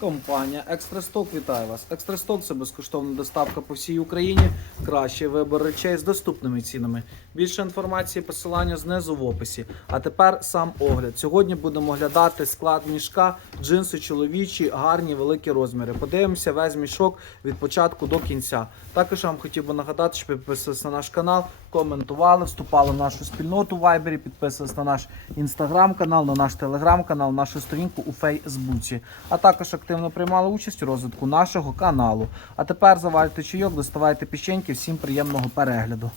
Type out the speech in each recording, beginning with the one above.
Компанія Екстрасток вітає вас. Екстрасток це безкоштовна доставка по всій Україні. Кращий вибір речей з доступними цінами. Більше інформації, посилання знизу в описі. А тепер сам огляд. Сьогодні будемо оглядати склад мішка, джинси чоловічі, гарні великі розміри. Подивимося весь мішок від початку до кінця. Також вам хотів би нагадати, що підписувалися на наш канал, коментували, вступали в нашу спільноту в Вайбері, підписувалися на наш інстаграм-канал, на наш телеграм-канал, нашу сторінку у Фейсбуці. А також активно приймали участь у розвитку нашого каналу. А тепер заварюйте чайок, доставайте печеньки, всім приємного перегляду.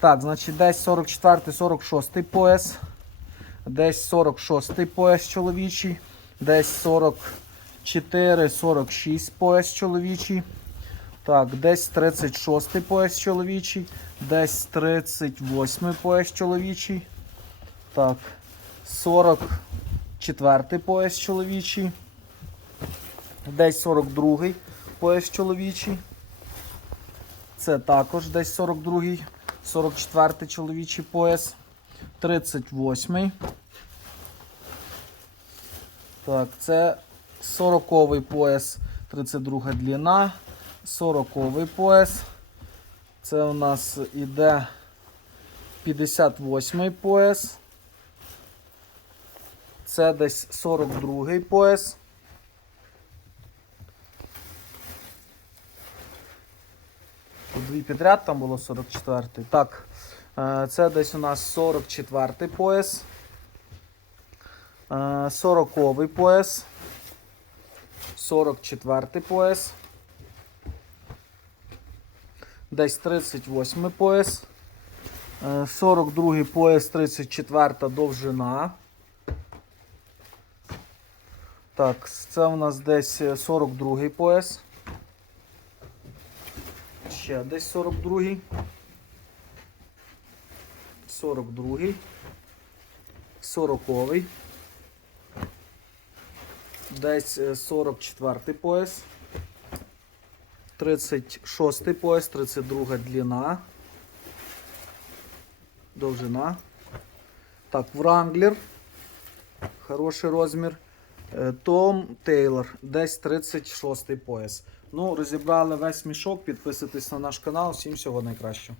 Так, значить, десь 44-46 пояс, десь 46 пояс чоловічий, десь 44-46 пояс чоловічий. Так, десь 36 пояс чоловічий, десь 38 пояс чоловічий. Так, 44 пояс чоловічий. Десь 42-й пояс чоловічий. Це також десь 42-й, 44-й чоловічий пояс. 38-й. Так, це 40 пояс, 32 длина. 40 пояс. Це у нас іде 58-й пояс. Це десь 42-й пояс. Дві підряд там було 44-й. Так, е, це десь у нас 44-й пояс. Е, 40 пояс. 44 пояс. Десь 38-й пояс. Е, 42 пояс, 34-та довжина. Так, це у нас десь е, 42 пояс. Ще десь 42. 42. 40. Десь е, 44 пояс. 36 пояс, 32 длина. Довжина. Так, Wrangler. Хороший розмір. Е, Том Тейлор, десь 36 пояс. Ну, розібрали весь мішок. Підписуйтесь на наш канал. Всім всього найкращого.